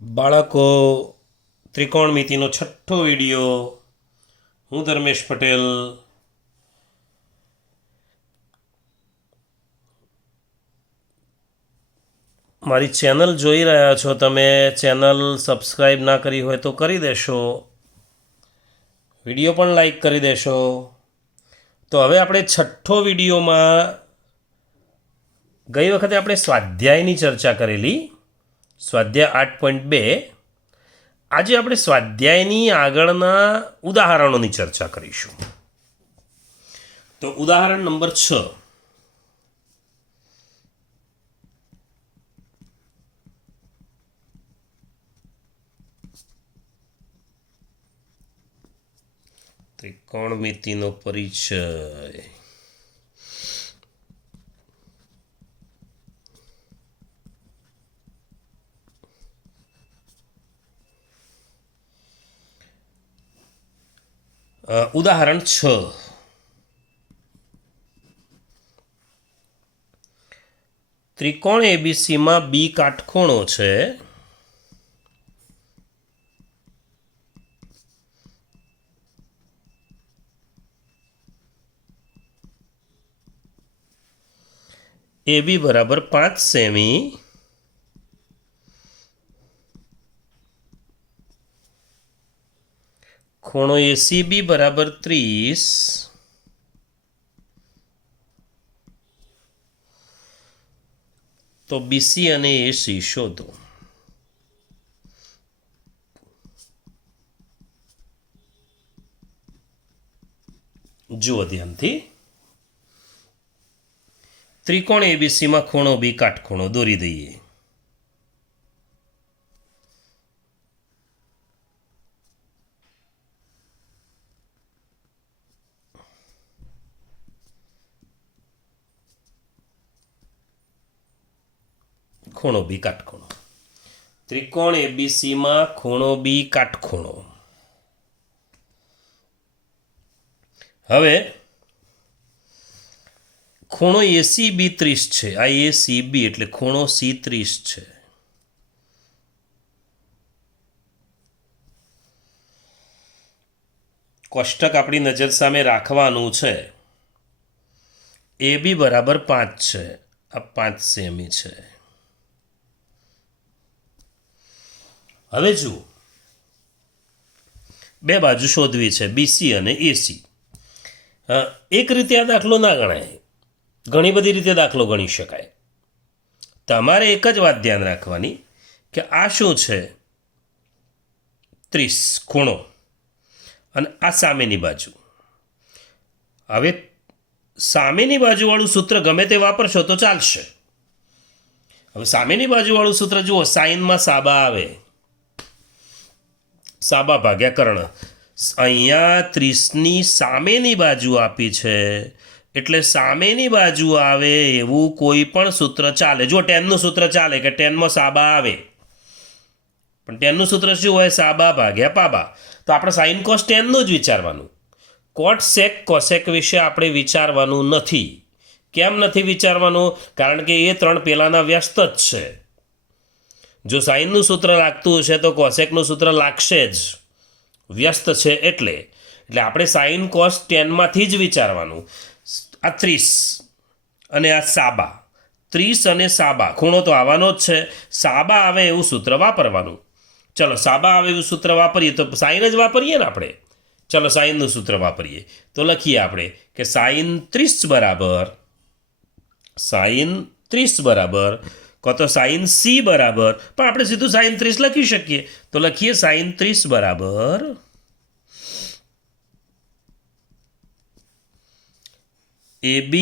બાળકો ત્રિકોણમિતિનો છઠ્ઠો વિડીયો. હું ધર્મેશ પટેલ. મારી ચેનલ જોઈ રહ્યા છો તમે. ચેનલ સબસ્ક્રાઈબ ના કરી હોય તો કરી દેશો. વિડીયો પણ લાઈક કરી દેશો. તો હવે આપણે છઠ્ઠો વિડીયોમાં ગઈ વખતે આપણે સ્વાધ્યાયની ચર્ચા કરેલી, સ્વાધ્યાય 8.2. આજે આપણે સ્વાધ્યાયની આગળના ઉદાહરણોની ચર્ચા કરીશું. તો ઉદાહરણ નંબર 6. ત્રિકોણમિતિનો પરિચય. ઉદાહરણ 6. ત્રિકોણ એબીસીમાં બી કાટખૂણો છે. AB બરાબર 5 સેમી, ખૂણો ACB બરાબર 30, તો BC અને AC શોધો. જુઓ ધ્યાનથી. ત્રિકોણ એબીસીમાં ખૂણો બી કાટખૂણો દોરી દઈએ. ખૂણો બી કાટખૂણો. ત્રિકોણ એબીસીમાં ખૂણો બી કાટખૂણો. હવે ખૂણો ACB 30 છે. આ ACB એટલે ખૂણો C 30 છે. કોષ્ટક આપણી નજર સામે રાખવાનું છે. AB બરાબર 5 છે. આ 5 સેમી છે. હવે જુઓ, બે બાજુ શોધવી છે, BC અને AC. એક રીતે આ દાખલો ના ગણાય, ઘણી બધી રીતે દાખલો ગણી શકાય. તમારે એક જ વાત ધ્યાન રાખવાની કે આ શું છે, 30 ખૂણો, અને આ સામેની બાજુ. હવે સામેની બાજુવાળું સૂત્ર ગમે તે વાપરશો તો ચાલશે. હવે સામેની બાજુવાળું સૂત્ર જુઓ, સાઇનમાં સાબા આવે, સાબા ભાગ્યા કર્ણ. અહીંયા 30ની સામેની બાજુ આપી છે એટલે સામેની બાજુ આવે એવું કોઈ પણ સૂત્ર ચાલે. જો ટેનનું સૂત્ર ચાલે કે ટેનમાં સાબા આવે, પણ ટેનનું સૂત્ર શું હોય? સાબા ભાગ્યા પાબા. તો આપણે સાઇન કોસ ટેનનું જ વિચારવાનું. કોટ સેક કોસેક વિશે આપણે વિચારવાનું નથી. કેમ નથી વિચારવાનું? કારણ કે એ ત્રણ પહેલાંના વ્યસ્ત જ છે. જો સાઇનનું સૂત્ર લાગતું હશે તો કોસેકનું સૂત્ર લાગશે જ, વ્યસ્ત છે એટલે. એટલે આપણે સાઇન કોસ ટેનમાંથી જ વિચારવાનું. આ 30 અને આ સાબા, 30 અને સાબા, ખૂણો તો આવવાનો જ છે. સાબા આવે એવું સૂત્ર વાપરવાનું. ચલો સાબા આવે એવું સૂત્ર વાપરીએ તો સાઇન જ વાપરીએ ને આપણે. ચલો સાઇનનું સૂત્ર વાપરીએ તો લખીએ આપણે કે સાઇન 30 બરાબર કો તો સાઇન C બરાબર, પણ આપણે સીધું સાઇન 30 લખી શકીએ. તો લખીએ સાઇન 30 બરાબર AB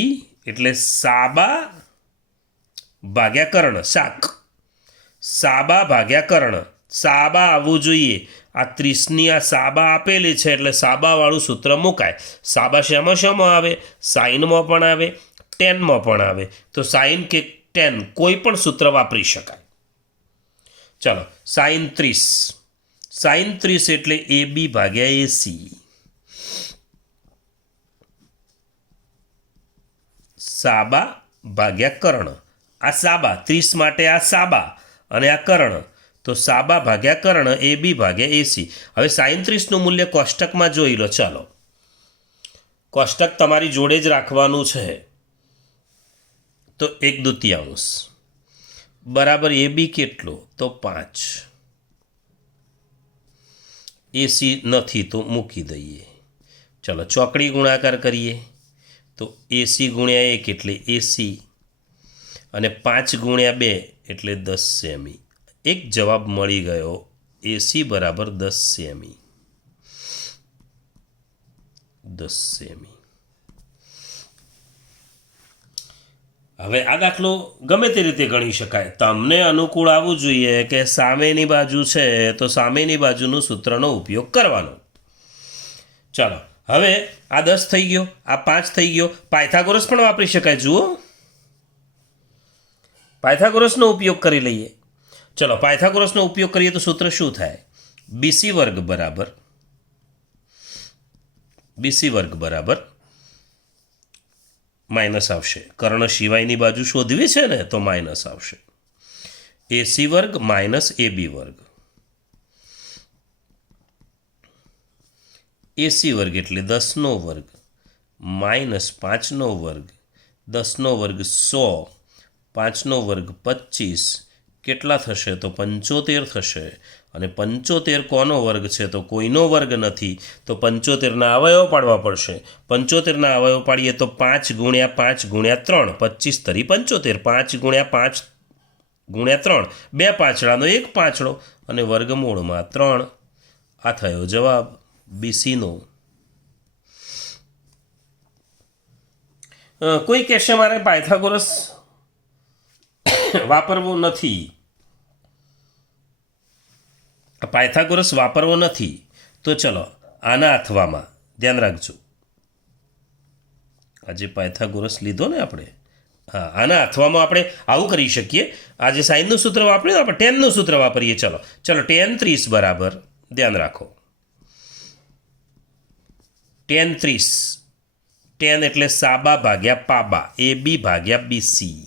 એટલે સાબા ભાગ્યા કર્ણ, શાક. સાબા ભાગ્યા કર્ણ, સાબા આવવું જોઈએ. આ 30ની આ સાબા આપેલી છે એટલે સાબાવાળું સૂત્ર મુકાય. સાબા શામાં આવે? સાઇનમાં પણ આવે, ટેનમાં પણ આવે. તો સાઇન કે ટેન કોઈ પણ સૂત્ર વાપરી શકાય. ચલો સાઇન 30 એટલે AB ભાગ્યા AC. સાબા ભાગ્યા કર્ણ. આ સાબા 30 માટે આ સાબા અને આ કર્ણ, તો સાબા ભાગ્યા કર્ણ એ બી ભાગ્યા એસી. હવે 37નું મૂલ્ય કોષ્ટકમાં જોઈ લો. ચાલો, કોષ્ટક તમારી જોડે જ રાખવાનું છે. તો 1/2 બરાબર એ બી કેટલો? તો 5. એસી નથી તો મૂકી દઈએ. ચલો ચોકડી ગુણાકાર કરીએ તો એસી ગુણ્યા 1 એટલે એસી અને 5 ગુણ્યા 2 એટલે 10 સેમી. એક જવાબ મળી ગયો. એસી બરાબર 10 સેમી. 10 સેમી. હવે આ દાખલો ગમે તે રીતે ગણી શકાય. તમને અનુકૂળ આવવું જોઈએ કે સામેની બાજુ છે તો સામેની બાજુનું સૂત્રનો ઉપયોગ કરવાનો. ચાલો, હવે આ 10 થઈ ગયો, આ 5 થઈ ગયો. પાયથાગોરસ પણ વાપરી શકાય. જુઓ, પાયથાગોરસનો ઉપયોગ કરી લઈએ. ચલો, પાયથાગોરસનો ઉપયોગ કરીએ તો સૂત્ર શું થાય? બીસી વર્ગ બરાબર માઇનસ આવશે. કર્ણ સિવાયની બાજુ શોધવી છે ને તો માઇનસ આવશે. એસી વર્ગ માઇનસ એબી વર્ગ. એસી વર્ગ એટલે 10નો વર્ગ માઇનસ 5નો વર્ગ. 10નો વર્ગ 100, 5નો વર્ગ 25. કેટલા થશે? તો 75 થશે. અને 75 કોનો વર્ગ છે? તો કોઈનો વર્ગ નથી. તો 75ના અવયવ પાડવા પડશે. 75ના અવયવ પાડીએ તો 5 ગુણ્યા 5 ગુણ્યા 3, 25 તરી 75. 5 ગુણ્યા 5 ગુણ્યા 3, 2 પાંચડાનો 1 પાંચડો અને વર્ગમૂળમાં 3. આ થયો જવાબ બીસીનો. કોઈ કહેશે મારે પાયથાગોરસ વાપરવો નથી. પાયથાગોરસ વાપરવો નથી તો ચલો આના અથવામાં ધ્યાન રાખજો. આજે પાયથાગોરસ લીધો ને આપણે, હા, આના અથવામાં આપણે આવું કરી શકીએ. આજે સાઇનનું સૂત્ર વાપરીએ તો આપણે ટેનનું સૂત્ર વાપરીએ. ચલો tan 30 બરાબર, ધ્યાન રાખો, tan 30. tan એટલે સાબા ભાગ્યા પાબા, એ બી ભાગ્યા બીસી.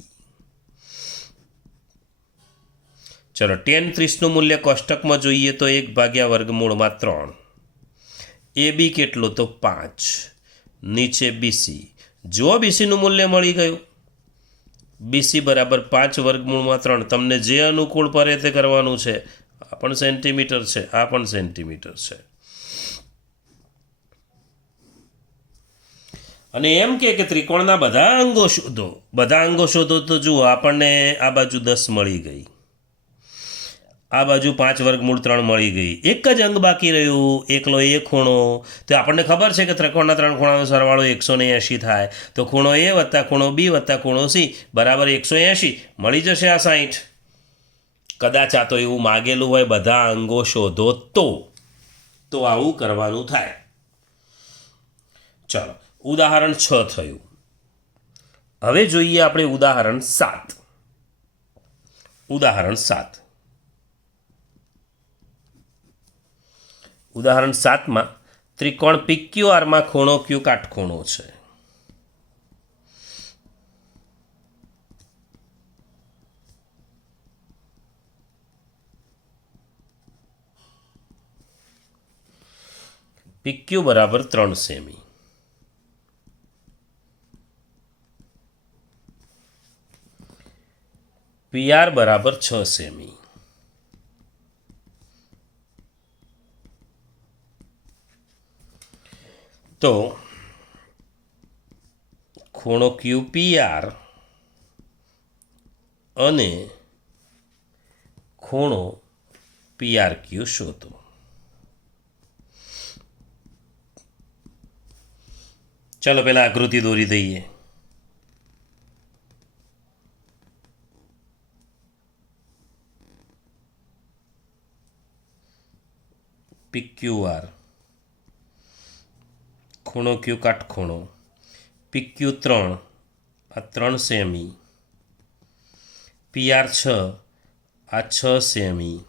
ચલો tan 30નું મૂલ્ય કોષ્ટકમાં જોઈએ તો 1 ભાગ્યા વર્ગમૂળમાં 3. એ બી કેટલો? તો 5. નીચે બીસી. જો બીસીનું મૂલ્ય મળી ગયું. બીસી બરાબર 5 વર્ગમૂળમાં 3. તમને જે અનુકૂળ પડે તે કરવાનું છે. આ પણ સેન્ટીમીટર છે, આ પણ સેન્ટીમીટર છે. અને એમ કે ત્રિકોણના બધા અંગો શોધો. બધા અંગો શોધો તો જુઓ, આપણને આ બાજુ 10 મળી ગઈ, આ બાજુ 5 વર્ગમૂળ 3 મળી ગઈ. એક જ અંગ બાકી રહ્યું, એકલો એ ખૂણો. તો આપણને ખબર છે કે ત્રિકોણના 3 ખૂણાનો સરવાળો 180 થાય. તો ખૂણો એ વત્તા ખૂણો બી વત્તા ખૂણો સી બરાબર 180. મળી જશે આ 60. કદાચ આ તો એવું માગેલું હોય બધા અંગો શોધો તો આવું કરવાનું થાય. ચાલો, ઉદાહરણ 6 થયું. હવે જોઈએ આપણે ઉદાહરણ 7. ઉદાહરણ 7માં ત્રિકોણ PQRમાં ખૂણો Q કાટખૂણો છે. PQ બરાબર 3 સેમી. PR બરાબર 6 સેમી. તો ખૂણો QPR અને ખૂણો PRQ શોધો. ચાલો પહેલાં આકૃતિ દોરી દઈએ. PQR, ખૂણો Q કાટખૂણો. PQ 3, આ 3 સેમી. PR 6, આ 6 સેમી.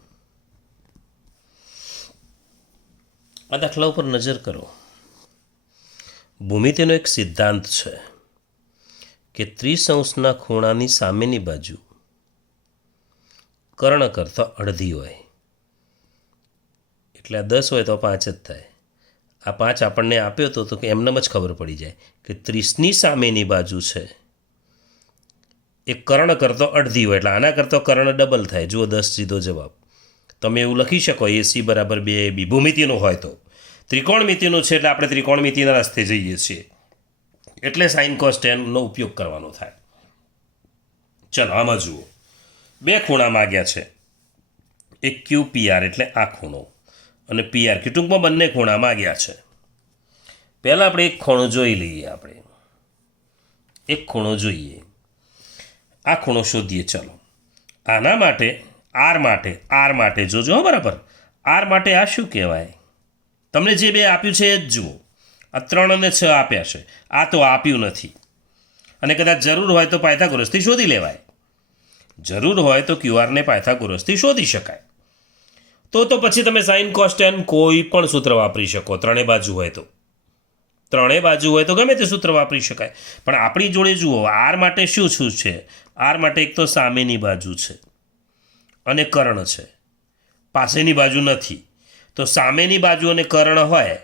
આ દાખલા ઉપર નજર કરો. ભૂમિતિનો એક સિદ્ધાંત છે કે 30 અંશના ખૂણાની સામેની બાજુ કર્ણ કરતાં અડધી હોય, એટલે આ 10 હોય તો 5 જ થાય. આ 5 આપણને આપ્યો તો કે એમનેમ જ ખબર પડી જાય કે 30ની સામેની બાજુ છે એ કર્ણ કરતાં અડધી હોય, એટલે આના કરતાં કર્ણ ડબલ થાય. જુઓ 10 સીધો જવાબ. તમે એવું લખી શકો AC બરાબર 2AB. ભૂમિતિનું હોય તો, ત્રિકોણમિતિનું છે એટલે આપણે ત્રિકોણમિતિના રસ્તે જઈએ છીએ, એટલે સાઇન કોસ ટેનનો ઉપયોગ કરવાનો થાય. ચલો આમાં જુઓ, 2 ખૂણા માગ્યા છે, એક QPR એટલે આ ખૂણો અને PRQ, ટૂંકમાં બંને ખૂણા માગ્યા છે. પહેલાં આપણે એક ખૂણો જોઈ લઈએ. આપણે એક ખૂણો જોઈએ, આ ખૂણો શોધીએ. ચલો આના માટે R માટે જોજો બરાબર. R માટે આ શું કહેવાય? તમને જે 2 આપ્યું છે એ જ જુઓ. આ 3 અને 6 આપ્યા છે, આ તો આપ્યું નથી. અને કદાચ જરૂર હોય તો પાયથાગોરસથી શોધી લેવાય. જરૂર હોય તો QR ને પાયથાગોરસથી શોધી શકાય. તો પછી તમે સાઇન કોસ ટેન કોઈ પણ સૂત્ર વાપરી શકો. ત્રણેય બાજુ હોય તો ગમે તે સૂત્ર વાપરી શકાય. પણ આપણી જોડે જુઓ, R માટે શું છે? R માટે એક તો સામેની બાજુ છે અને કર્ણ છે, પાસેની બાજુ નથી. તો સામેની બાજુ અને કર્ણ હોય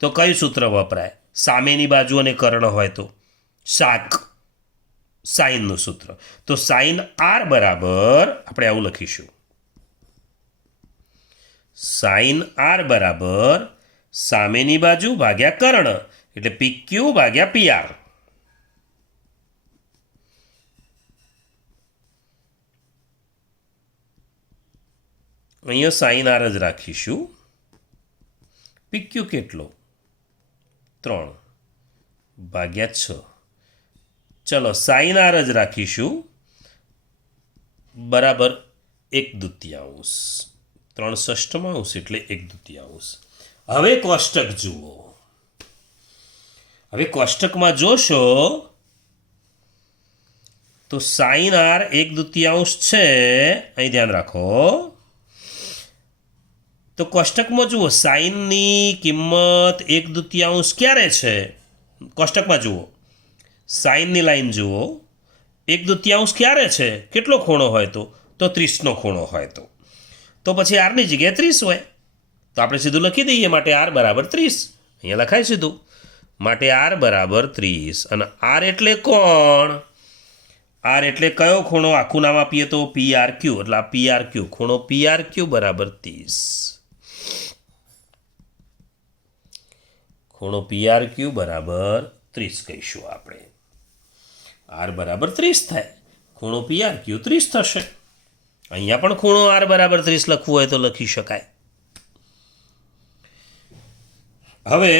તો કયું સૂત્ર વપરાય? સામેની બાજુ અને કર્ણ હોય તો સાઇનનું સૂત્ર. તો સાઇન R બરાબર આપણે આવું લખીશું, સાઇન R બરાબર સામેની બાજુ ભાગ્યા કર્ણ, એટલે PQ ભાગ્યા PR. અહીંયા સાઇન R જ રાખીશું. PQ કેટલો? 3 ભાગ્યા 6. ચલો સાઇન R જ રાખીશું, બરાબર 1/2. 3/6 એટલે 1/2. હવે કોષ્ટક જુઓ. હવે કોષ્ટકમાં જોશો તો સાઇન R 1/2 છે. અહીં ધ્યાન રાખો. તો કોષ્ટકમાં જુઓ, સાઇનની કિંમત 1/2 ક્યારે છે? કોષ્ટકમાં જુઓ, સાઇનની લાઈન જુઓ, 1/2 ક્યારે છે? કેટલો ખૂણો હોય તો 30નો ખૂણો હોય તો પછી આરની જગ્યાએ 30 હોય. તો આપણે સીધું લખી દઈએ, માટે R બરાબર 30. અહીંયા લખાય સીધું, માટે R બરાબર 30. અને R એટલે કોણ? R એટલે કયો ખૂણો? આખું નામ આપીએ તો PRQ, એટલે આ PRQ, ખૂણો PRQ બરાબર 30. ખૂણો PRQ બરાબર 30 કહીશું આપણે. R બરાબર 30 થાય, ખૂણો PRQ 30 થશે. અહીંયા પણ ખૂણો R બરાબર 30 લખવું હોય તો લખી શકાય. હવે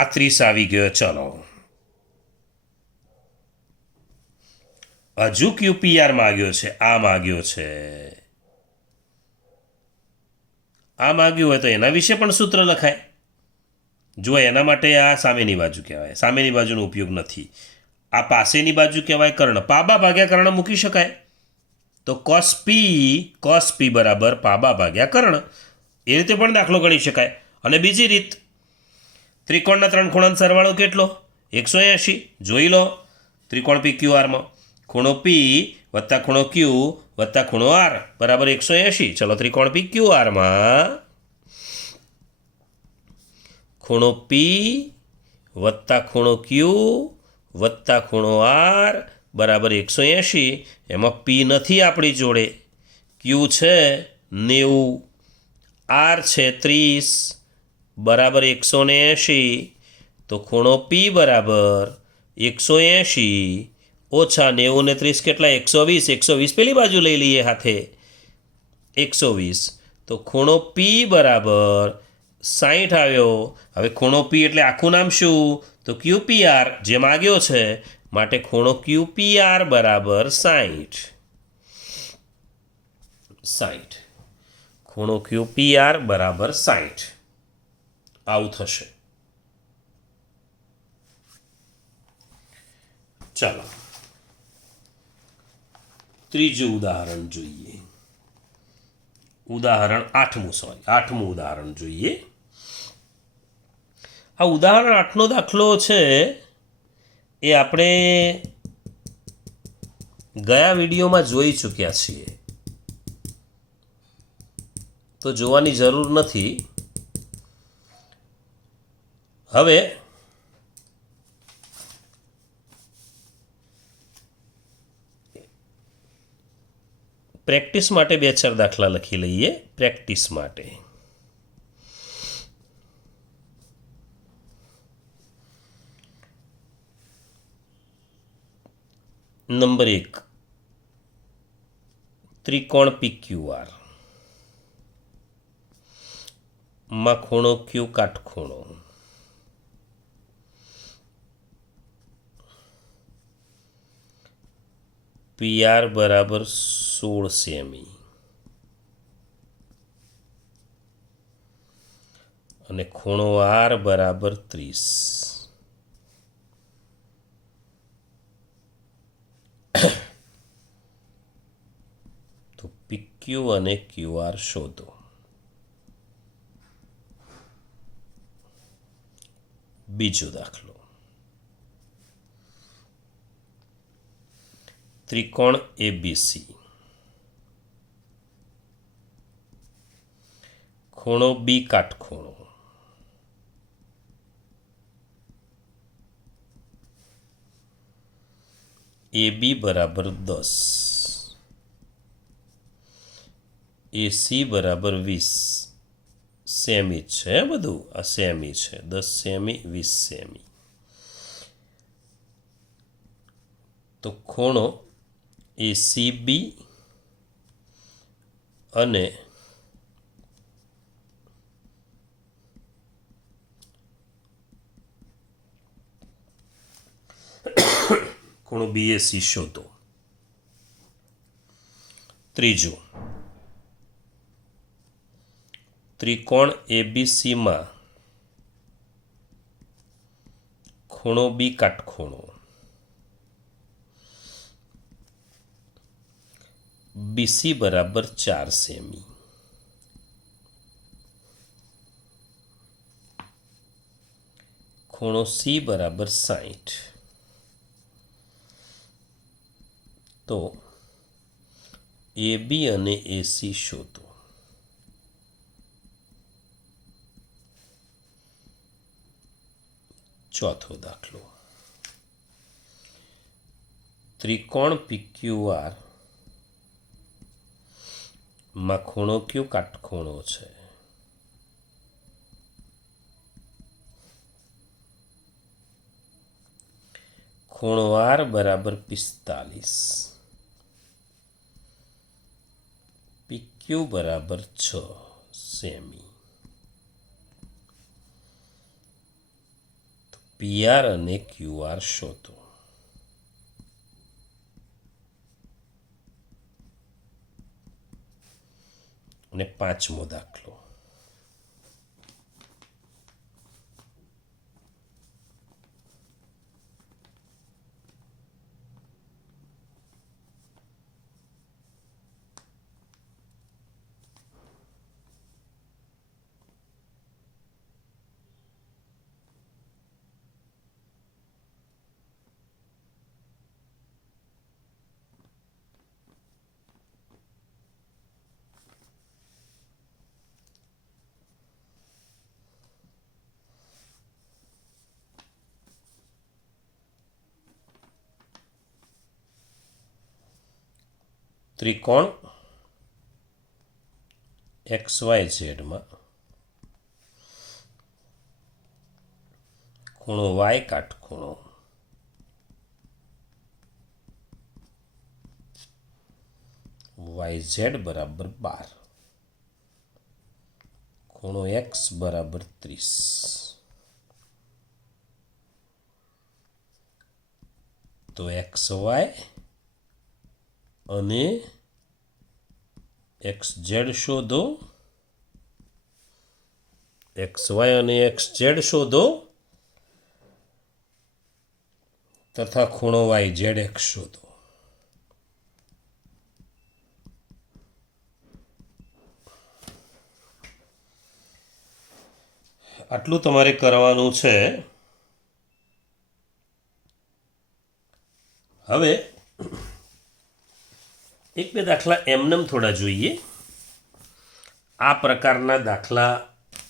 આ 30 આવી ગયો. ચલો હજુ QPR માગ્યો છે, આ માગ્યો છે. આ માગ્યું હોય તો એના વિશે પણ સૂત્ર લખાય. જો એના માટે આ સામેની બાજુ કહેવાય, સામેની બાજુનો ઉપયોગ નથી. આ પાસેની બાજુ કહેવાય કર્ણ. પાબા ભાગ્યા કર્ણ મૂકી શકાય. તો cos P બરાબર પાબા ભાગ્યા કર્ણ, એ રીતે પણ દાખલો ગણી શકાય. અને બીજી રીત, ત્રિકોણના 3 ખૂણાનો સરવાળો કેટલો? 180. જોઈ લો ત્રિકોણ PQRમાં, ખૂણો P વત્તા ખૂણો Q વત્તા ખૂણો R બરાબર 180. ચલો ત્રિકોણ PQRમાં ખૂણો P વત્તા ખૂણો Q વત્તા ખૂણો R બરાબર 180. એમાં P નથી આપણી જોડે, Q છે 90, R છે 30 બરાબર 180. તો ખૂણો P બરાબર 180 ઓછા 90 ને 30 કેટલા? 120. પેલી બાજુ લઈ લઈએ હાથે, 120. તો ખૂણો P બરાબર 60 આવ્યો. હવે ખૂણો P એટલે આખું નામ શું? તો QPR, જે માગ્યો છે, માટે ખૂણો QPR બરાબર 60. ખૂણો QPR બરાબર 60 આવું થશે. ચાલો ત્રીજું ઉદાહરણ જોઈએ. ઉદાહરણ 8મું ઉદાહરણ જોઈએ. આ ઉદાહરણ 8નો દાખલો છે એ આપણે ગયા વિડીયોમાં જોઈ ચૂક્યા છીએ. તો જોવાની જરૂર નથી. હવે પ્રેક્ટિસ માટે 2-4 દાખલા લખી લઈએ. પ્રેક્ટિસ માટે નંબર 1, ત્રિકોણ PQR માં ખૂણો Q કાટખૂણો. PR બરાબર 16 સેમી અને ખૂણો R બરાબર 30. તો PQ અને QR શોધો. બીજો દાખલો, ત્રિકોણ ABC ખૂણો B કાટખૂણો. AB બરાબર 10, AC બરાબર 20 સેમી છે. બધું આ સેમી છે. 10 સેમી 20 સેમી. તો ખૂણો ACB અને ખૂણો BAC શોધો. ત્રીજું, ત્રિકોણ ABC માં ખૂણો B કાટખૂણો. BC બરાબર 4 સેમી. ખૂણો C બરાબર 60. તો AB અને AC શોધો. ચોથો દાખલો, ત્રિકોણ PQR માં ખૂણો Q કાટખૂણો છે. ખૂણો R બરાબર 45. PQ બરાબર 6 સેમી. PR અને QR શોધો. અને પાંચમો દાખલો, ત્રિકોણ XYZ માં ખૂણો Y કાટખૂણો. YZ બરાબર 12. ખૂણો X બરાબર 30. તો XY અને XZ શોધો. XY અને XZ શોધો તથા ખૂણો YZX શોધો. આટલું તમારે કરવાનું છે. હવે એક બે દાખલા એમનેમ થોડા જોઈએ. આ પ્રકારના દાખલા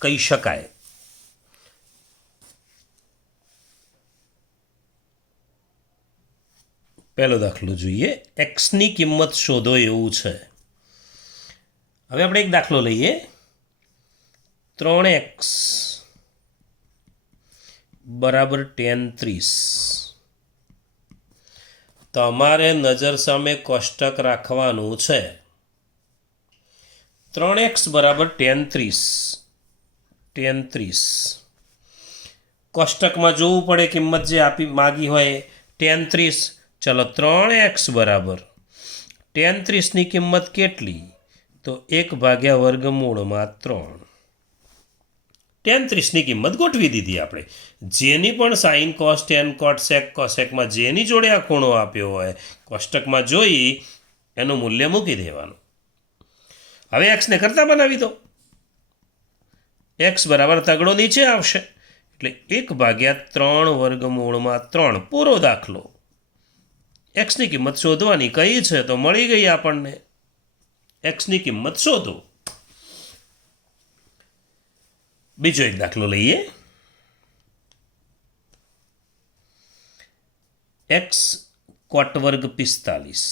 કહી શકાય. પહેલો દાખલો જોઈએ. એક્સની કિંમત શોધો એવું છે. હવે આપણે એક દાખલો લઈએ. 3x બરાબર tan 30. તમારે નજર સામે કોષ્ટક રાખવાનું છે. 3x બરાબર tan 30. કોષ્ટકમાં જોવું પડે કિંમત જે આપી માગી હોય tan 30. ચલો 3x બરાબર tan 30ની કિંમત કેટલી? તો 1/3. tan 30ની કિંમત ગોઠવી દીધી આપણે. જેની પણ સાઇન કોસ ટેન કોટ સેક કોસેકમાં જેની જોડે આ ખૂણો આપ્યો હોય કોષ્ટકમાં જોઈ એનું મૂલ્ય મૂકી દેવાનું. હવે એક્સને કરતા બનાવી દો. એક્સ બરાબર તગડો નીચે આવશે એટલે 1/3 પૂરો દાખલો. એક્સની કિંમત શોધવાની કઈ છે તો મળી ગઈ આપણને. એક્સની કિંમત શોધો. બીજો એક દાખલો લઈએ. એક્સ કોટ વર્ગ 45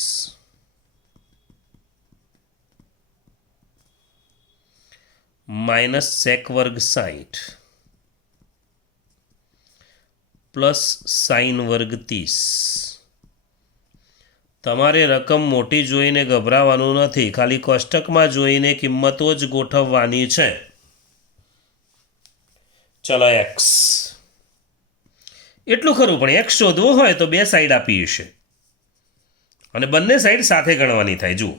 માઇનસ સેક વર્ગ 60 પ્લસ સાઇન વર્ગ 30. તમારે રકમ મોટી જોઈને ગભરાવાનું નથી, ખાલી કોષ્ટકમાં જોઈને કિંમતો જ ગોઠવવાની છે. ચલો એક્સ એટલું ખરું, પણ એક્સ શોધવો હોય તો બે સાઈડ આપી હશે અને બંને સાઈડ સાથે ગણવાની થાય. જુઓ,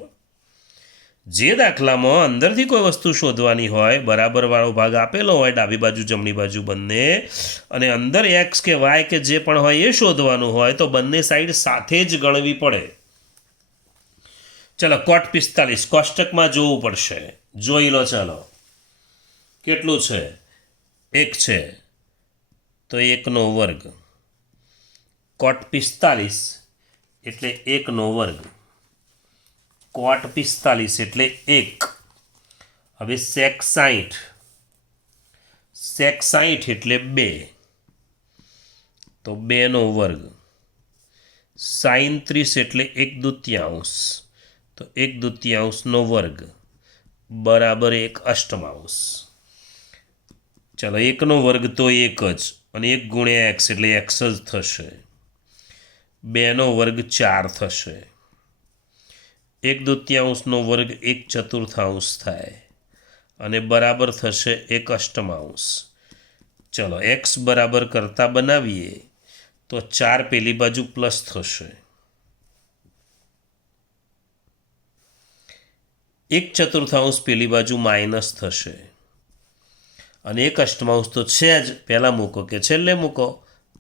જે દાખલામાં અંદરથી કોઈ વસ્તુ શોધવાની હોય, બરાબરવાળો ભાગ આપેલો હોય ડાબી બાજુ જમણી બાજુ બંને, અને અંદર એક્સ કે વાય કે જે પણ હોય એ શોધવાનું હોય તો બંને સાઈડ સાથે જ ગણવી પડે. ચલો કોટ 45 કોષ્ટકમાં જોવું પડશે. જોઈ લો. ચાલો કેટલું છે? 1 છે તો 1નો વર્ગ. કોટ 45 એટલે 1નો વર્ગ. કોટ 45 એટલે 1. હવે સેક 60 એટલે 2 તો 2નો વર્ગ. સાઇન 30 એટલે 1/2 તો 1/2નો વર્ગ બરાબર 1/8. ચાલો 1નો વર્ગ તો 1 જ, અને 1 ગુણ્યા એક્સ એટલે એક્સ જ થશે. 2નો વર્ગ 4 થશે. 1/2નો વર્ગ 1/4 થાય અને બરાબર થશે 1/8. ચલો એક્સ બરાબર કરતા બનાવીએ તો 4 પેલી બાજુ પ્લસ થશે. 1/4 પેલી બાજુ માઇનસ થશે અને 1/8 તો છે જ, પહેલાં મૂકો કે છેલ્લે મૂકો,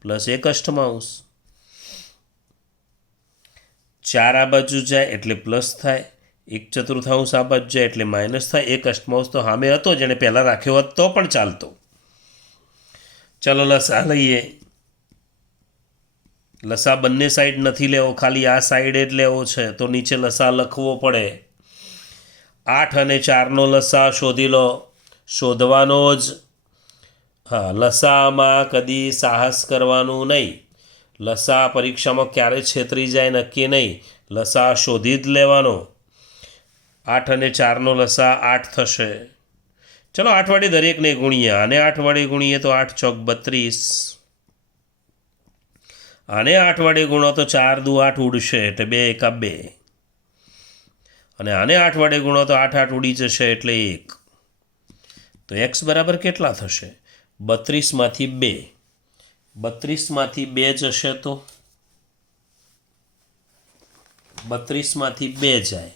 પ્લસ 1/8. 4 આ બાજુ જાય એટલે પ્લસ થાય, 1/4 આ બાજુ જાય એટલે માઇનસ થાય. 1/8 તો સામે હતો જેને પહેલાં રાખ્યો હોત તો પણ ચાલતો. ચલો લસા લઈએ. લસા બંને સાઈડ નથી લેવો, ખાલી આ સાઈડ જ લેવો છે તો નીચે લસા લખવો પડે. 8 અને 4નો લસા શોધી લો. શોધવાનો જ. હા, લસામાં કદી સાહસ કરવાનું નહીં. લસા પરીક્ષામાં ક્યારે છેતરી જાય નક્કી નહીં. લસા શોધી જ લેવાનો. 8 અને 4નો લસા 8 થશે. ચલો 8 વડે દરેકને ગુણીએ. આને 8 વડે ગુણીએ તો 8 ચોક 32. આને 8 વડે ગુણો તો 4 દુ 8 ઉડશે એટલે 2 એકા 2. અને આને 8 વડે ગુણો તો 8 8 ઉડી જશે એટલે 1. તો એક્સ બરાબર કેટલા થશે? 32માંથી 2. 32માંથી 2 જશે તો 32માંથી 2 જાય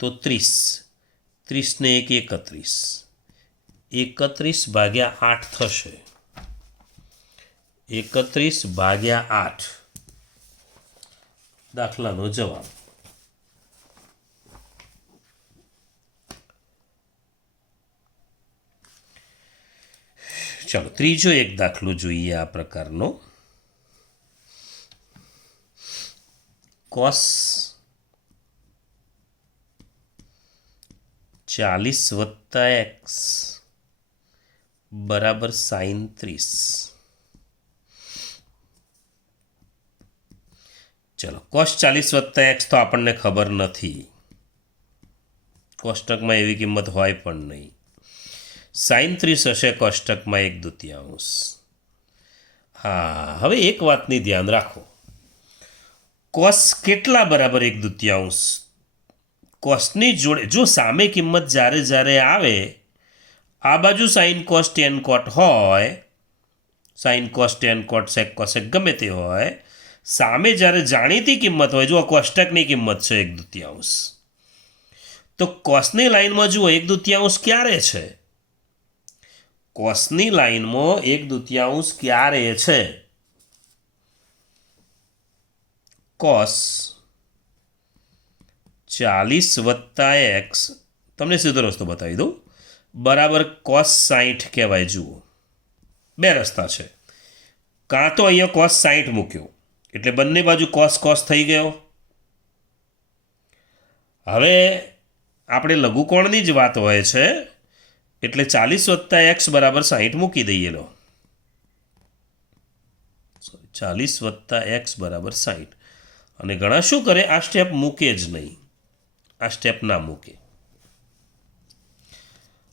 તો 30. 30 ને 1 31. 31/8 થશે. 31/8 દાખલાનો જવાબ. ચાલો ત્રીજો એક દાખલો જોઈએ આ પ્રકારનો. કોસ 40 વત્તા એક્સ બરાબર સાઈન 30. ચલો કોસ 40 વત્તા એક્સ તો આપણને ખબર નથી, કોષ્ટકમાં એવી કિંમત હોય પણ નહીં. સાઈન 30 હશે કોષ્ટકમાં 1/2. હા, હવે એક વાતની ધ્યાન રાખો, કોસ કેટલા બરાબર 1/2? કોસની જોડે જો સામે કિંમત જ્યારે જ્યારે આવે, આ બાજુ સાઈન કોસ ટેન કોટ હોય, સાઈન કોસ ટેન કોટ સેક કોસેક ગમે તે હોય, સામે જ્યારે જાણીતી કિંમત હોય, જો કોષ્ટકની કિંમત છે 1/2, તો કોસની લાઈનમાં જુઓ 1/2 ક્યારે છે? કોસની લાઈનમાં 1/2 ક્યારે છે? કોસ 40 વત્તા એક્સ, તમને સીધો રસ્તો બતાવી દઉં, બરાબર કોસ 60 કહેવાય. જુઓ, બે રસ્તા છે. કાં તો અહીંયા કોસ 60 મૂક્યો એટલે બંને બાજુ કોસ કોસ થઈ ગયો. હવે આપણે લઘુકોણની જ વાત હોય છે એટલે 40 વત્તા એક્સ બરાબર 60 મૂકી દઈએ. લો, 40 વત્તા એક્સ બરાબર 60. અને ઘણા શું કરે, આ સ્ટેપ મૂકે જ નહીં, આ સ્ટેપ ના મૂકે.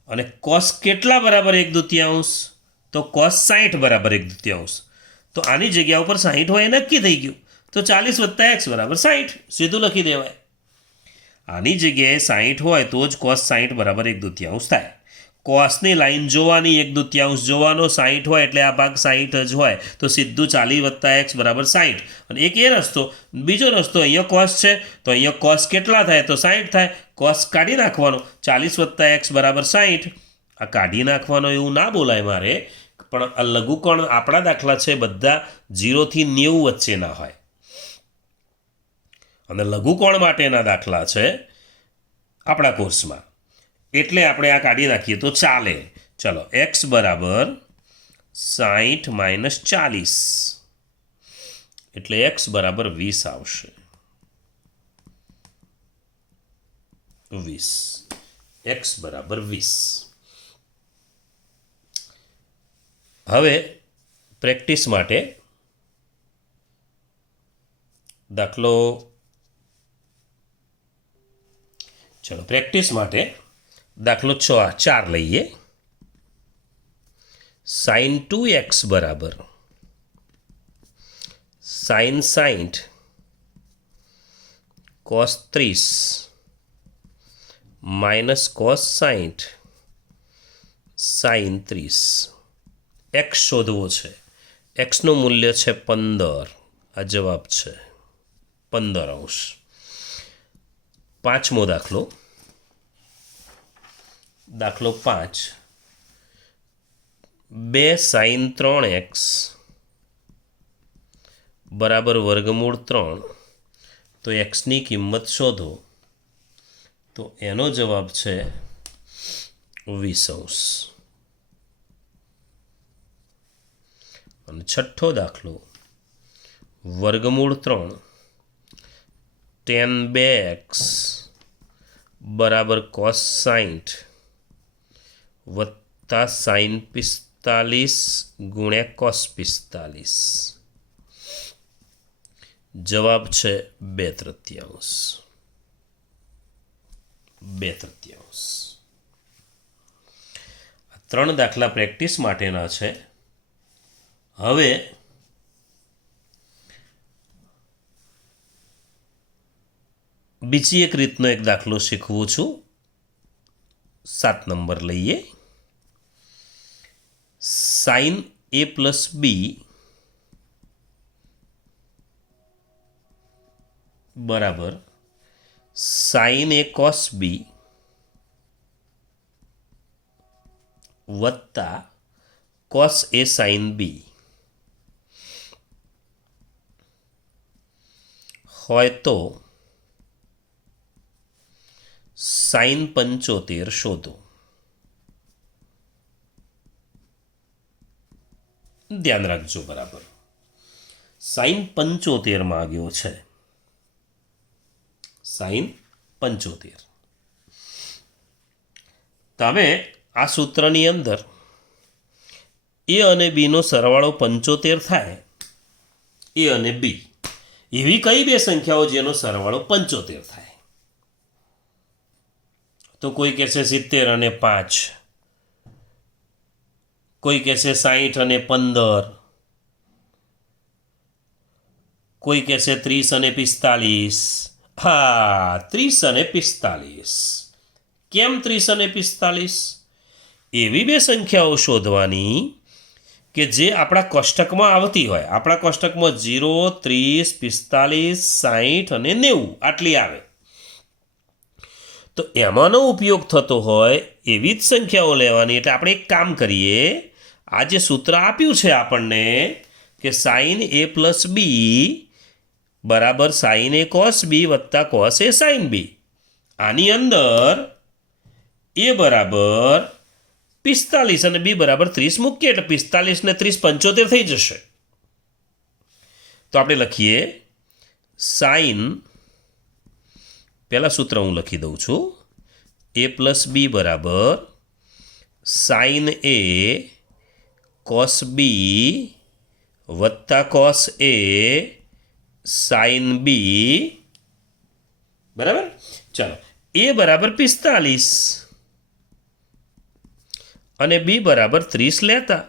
અને કોસ કેટલા બરાબર 1/2? તો કોસ 60 બરાબર 1/2. તો આની જગ્યા ઉપર 60 હોય એ નક્કી થઈ ગયું, તો 40 વત્તા એક્સ બરાબર 60 સીધું લખી દેવાય. આની જગ્યાએ 60 હોય તો જ કોસ 60 બરાબર 1/2 થાય. કોસની લાઈન જોવાની, 1/2 જોવાનો, 60 હોય એટલે આ ભાગ 60 જ હોય, તો સીધું 40 વત્તા એક્સ બરાબર 60. અને એક એ રસ્તો, બીજો રસ્તો, અહીંયા કોસ છે તો અહીંયા કોસ કેટલા થાય? તો 60 થાય. કોસ કાઢી નાખવાનો, 40 વત્તા એક્સ બરાબર 60. આ કાઢી નાખવાનો એવું ના બોલાય મારે, પણ આ લઘુકોણ આપણા દાખલા છે બધા 0 થી 90 વચ્ચેના હોય, અને લઘુકોણ માટેના દાખલા છે આપણા કોર્સમાં, એટલે આપણે આ કાઢી નાખીએ તો ચાલે. ચલો, એક્સ બરાબર 60 માઇનસ 40 એટલે એક્સ બરાબર 20 આવશે. 20, એક્સ બરાબર 20. હવે પ્રેક્ટિસ માટે દાખલો, ચલો પ્રેક્ટિસ માટે દાખલો 4 લઈએ. સાઈન 2x બરાબર sine 60 cos 30 minus cos 60 sine 30. X શોધવો છે. એક્સનું મૂલ્ય છે 15. આ જવાબ છે 15°. પાંચમો દાખલો, દાખલો 5. 2 સાઈન 3x બરાબર વર્ગમૂળ 3, તો એક્સની કિંમત શોધો. તો એનો જવાબ છે 20°. અને છઠ્ઠો દાખલો, વર્ગમૂળ 3 tan 2x બરાબર કોસ 60 વત્તા સાઈન 45 ગુણ્યા કોસ 45. જવાબ છે 2/3. 2/3. આ 3 દાખલા પ્રેક્ટિસ માટેના છે. હવે બીજી એક રીતનો એક દાખલો શીખવું છું. 7 નંબર લઈએ. સાઈન a પ્લસ બી બરાબર સાઈન a કોસ બી વત્તા કોસ a સાઈન બી હોય તો સાઈન 75 શોધો. ધ્યાન રાખજો બરાબર, સાઈન 75 માંગ્યો છે. સાઈન 75. તો હવે આ સૂત્રની અંદર એ અને બીનો સરવાળો 75 થાય, એ અને બી એવી કઈ બે સંખ્યાઓ જેનો સરવાળો 75 થાય? તો કોઈ કહેશે 70 અને 5, કોઈ કહેશે 60 અને 15, કોઈ કહેશે 30 અને 45. હા, 30 અને 45. કેમ 30 અને 45? એવી બે સંખ્યાઓ શોધવાની કે જે આપણા કોષ્ટકમાં આવતી હોય. આપણા કોષ્ટકમાં 0, 30, 45, 60 અને 90 આટલી આવે. તો એમાંનો ઉપયોગ થતો હોય એવી જ સંખ્યાઓ લેવાની. એટલે આપણે એક કામ કરીએ, આ જે સૂત્ર આપ્યું છે આપણને કે sin a પ્લસ બી બરાબર sin a cos બી વત્તા cos a sin બી, આની અંદર a બરાબર 45 અને બી બરાબર 30 મૂકીએ એટલે 45 ને 30 75 થઈ જશે. તો આપણે લખીએ sin, પહેલાં સૂત્ર હું લખી દઉં છું, a પ્લસ બી બરાબર sin a cos બી વત્તા cos a sin બી, બરાબર. ચાલો, a બરાબર 45 અને બી બરાબર 30 લેતા.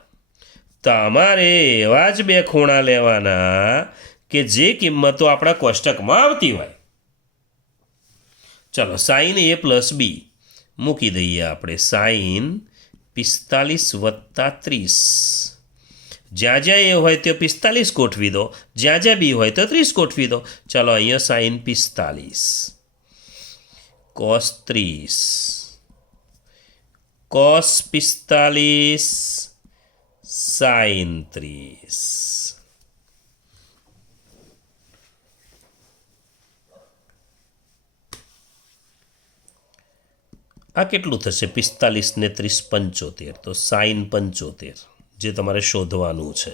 તમારે એવા જ બે ખૂણા લેવાના કે જે કિંમતો આપણા કોષ્ટકમાં આવતી હોય. ચલો, સાઇન એ પ્લસ બી મૂકી દઈએ આપણે. સાઇન 45 વત્તા 30, જ્યાં જ્યાં એ હોય તે 45 ગોઠવી દો, જ્યાં જ્યાં બી હોય તો 30 ગોઠવી દો. ચાલો, અહીંયા સાઇન 45 cos 30 cos 45 sin 30. આ કેટલું થશે? 45 ને 30 75, તો સાઇન 75 જે તમારે શોધવાનું છે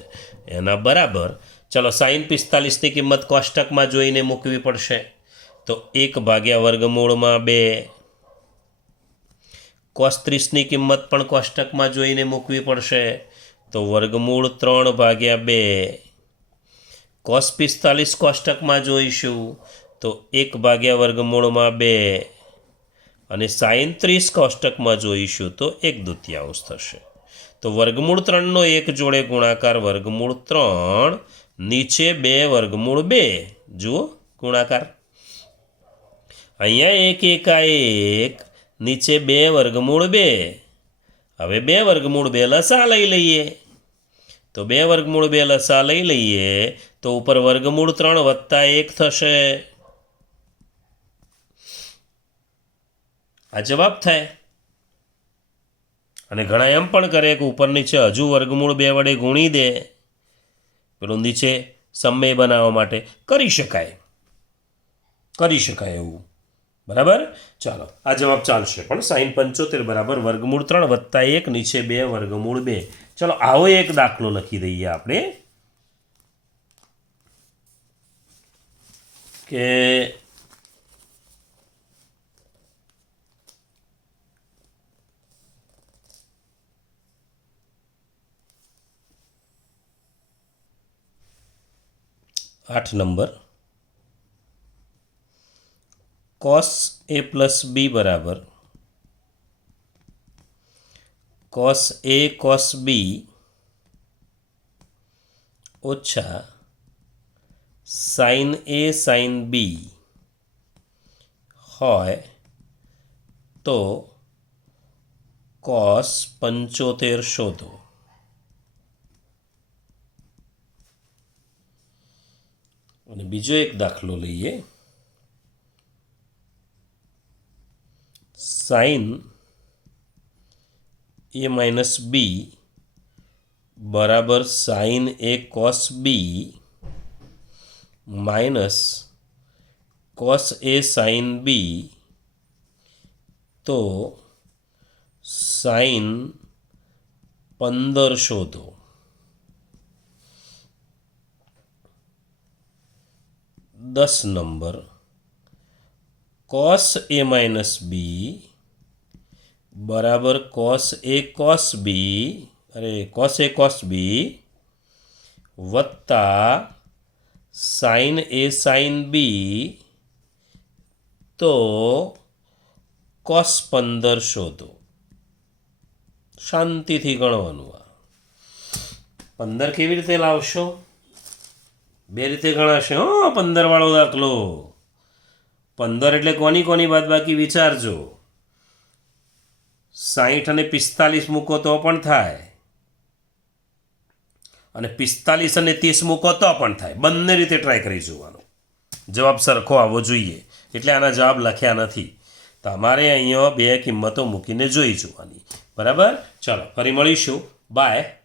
એના બરાબર. ચાલો, સાઇન 45ની કિંમત કોષ્ટકમાં જોઈને મૂકવી પડશે. તો 1/2 cos 30ની કિંમત પણ કોષ્ટકમાં જોઈને મૂકવી પડશે. તો 3/2. cos 45 કોષ્ટકમાં જોઈશું તો 1/2 અને સાઇન 30 કોષ્ટકમાં જોઈશું તો 1/2 થશે. તો 3/નો 1 જોડે ગુણાકાર 3/, નીચે 2/2. જુઓ ગુણાકાર, અહીંયા 1 1 નીચે 2/2. હવે 2/2 લસા લઈ લઈએ. તો 2/2 લસા લઈ લઈએ તો ઉપર 3/3 વત્તા 1 થશે. આ જવાબ થાય. અને ઘણા એમ પણ કરે કે ઉપર નીચે હજુ 2/2 વડે ગુણી દે, પેલું નીચે સમય બનાવવા માટે. કરી શકાય એવું, બરાબર. ચાલો, આ જવાબ ચાલશે. પણ સાઇન 75 બરાબર 3/3 વત્તા 1 નીચે 2/2. ચલો, આવો એક દાખલો લખી દઈએ આપણે કે નંબર cos a પ્લસ બી બરાબર cos a cos બી ઓછા sin a sin બી હોય તો cos 75 શોધો. અને બીજો એક દાખલો લઈએ. સાઇન a માઇનસ બી બરાબર sine a cos b minus cos a sin b, તો સાઇન 15 શોધો. Number cos a minus b બરાબર cos a cos b cos a cos b વત્તા સાઇન એ સાઇન બી તો કોસ 15 શોધો. શાંતિથી ગણવાનું. આ 15 કેવી રીતે લાવશો? બે રીતે ગણાશે. 15 વાળો દાખલો. 15 એટલે કોની બાદબાકી વિચારજો. 60 અને 45 મૂકો તો પણ થાય, અને 45 અને 30 મૂકો તો પણ થાય. બંને રીતે ટ્રાય કરી જોવાનો. જવાબ સરખો આવવો જોઈએ. એટલે આના જવાબ લખ્યા નથી. તમારે અહીંયા બે કિંમતો મૂકીને જોઈ જોવાની. બરાબર? ચાલો ફરી મળીશું. બાય.